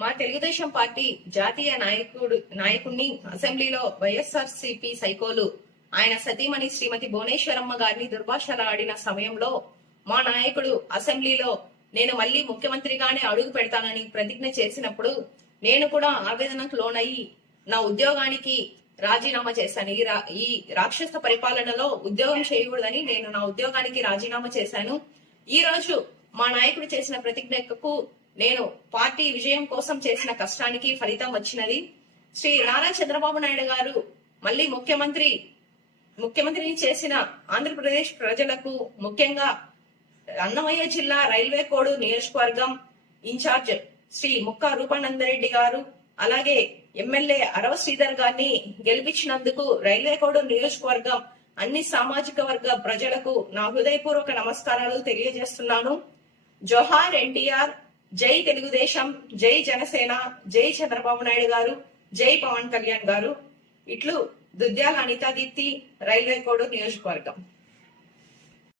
మా తెలుగుదేశం పార్టీ జాతీయ నాయకుడిని అసెంబ్లీలో వైఎస్ఆర్సీపీ సైకోలు ఆయన సతీమణి శ్రీమతి భువనేశ్వరమ్మ గారిని దుర్భాషలాడిన సమయంలో మా నాయకుడు అసెంబ్లీలో నేను మళ్లీ ముఖ్యమంత్రిగానే అడుగు పెడతానని ప్రతిజ్ఞ చేసినప్పుడు నేను కూడా ఆవేదనకు లోనయ్యి నా ఉద్యోగానికి రాజీనామా చేశాను. ఈ రాక్షస పరిపాలనలో ఉద్యోగం చేయకూడదని నేను నా ఉద్యోగానికి రాజీనామా చేశాను. ఈ రోజు మా నాయకుడు చేసిన ప్రతిజ్ఞకు నేను పార్టీ విజయం కోసం చేసిన కష్టానికి ఫలితం వచ్చినది. శ్రీ నారా చంద్రబాబు నాయుడు గారు మళ్లీ ముఖ్యమంత్రిని చేసిన ఆంధ్రప్రదేశ్ ప్రజలకు, ముఖ్యంగా అన్నమయ్య జిల్లా రైల్వే కోడ్ నియోజకవర్గం ఇన్ఛార్జ్ శ్రీ ముక్కా రూపానందరెడ్డి గారు, అలాగే ఎమ్మెల్యే అరవ శ్రీధర్ గారిని గెలిపించినందుకు రైల్వే కోడ్ నియోజకవర్గం అన్ని సామాజిక వర్గ ప్రజలకు నా హృదయపూర్వక నమస్కారాలు తెలియజేస్తున్నాను. జోహార్ ఎన్టీఆర్, జై తెలుగుదేశం, జై జనసేన, జై చంద్రబాబు నాయుడు గారు, జై పవన్ కళ్యాణ్ గారు. ఇట్లు దుద్యాల అనితా దీప్తి, రైల్వే కోడ్ నియోజకవర్గం.